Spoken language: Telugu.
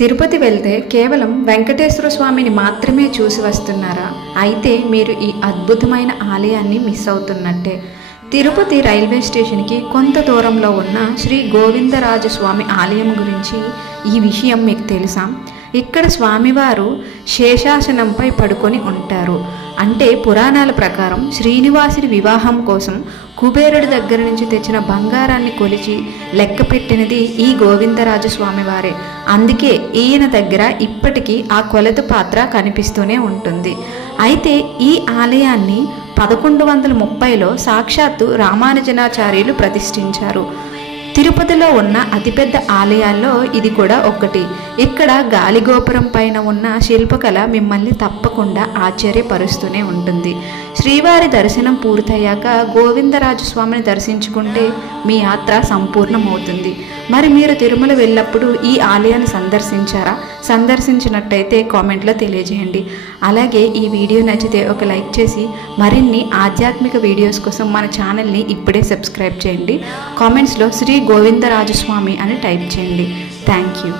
తిరుపతి వెళ్తే కేవలం వెంకటేశ్వర స్వామిని మాత్రమే చూసి వస్తున్నారా? అయితే మీరు ఈ అద్భుతమైన ఆలయాన్ని మిస్ అవుతున్నట్టే. తిరుపతి రైల్వే స్టేషన్కి కొంత దూరంలో ఉన్న శ్రీ గోవిందరాజస్వామి ఆలయం గురించి ఈ విషయం మీకు తెలుసా? ఇక్కడ స్వామివారు శేషాసనంపై పడుకొని ఉంటారు. అంటే పురాణాల ప్రకారం శ్రీనివాసుడి వివాహం కోసం కుబేరుడి దగ్గర నుంచి తెచ్చిన బంగారాన్ని కొలిచి లెక్క పెట్టినది ఈ గోవిందరాజు స్వామివారే. అందుకే ఈయన దగ్గర ఇప్పటికీ ఆ కొలత పాత్ర కనిపిస్తూనే ఉంటుంది. అయితే ఈ ఆలయాన్ని 1130లో సాక్షాత్తు రామానుజనాచార్యులు ప్రతిష్ఠించారు. తిరుపతిలో ఉన్న అతిపెద్ద ఆలయాల్లో ఇది కూడా ఒకటి. ఇక్కడ గాలిగోపురం పైన ఉన్న శిల్పకళ మిమ్మల్ని తప్పకుండా ఆశ్చర్యపరుస్తూనే ఉంటుంది. శ్రీవారి దర్శనం పూర్తయ్యాక గోవిందరాజు స్వామిని దర్శించుకుంటే మీ యాత్ర సంపూర్ణమవుతుంది. మరి మీరు తిరుమల వెళ్ళినప్పుడు ఈ ఆలయాన్ని సందర్శించారా? సందర్శించినట్టయితే కామెంట్లో తెలియజేయండి. అలాగే ఈ వీడియో నచ్చితే ఒక లైక్ చేసి మరిన్ని ఆధ్యాత్మిక వీడియోస్ కోసం మన ఛానల్ని ఇప్పుడే సబ్స్క్రైబ్ చేయండి. కామెంట్స్లో శ్రీ గోవిందరాజస్వామి అని టైప్ చేయండి. Thank you.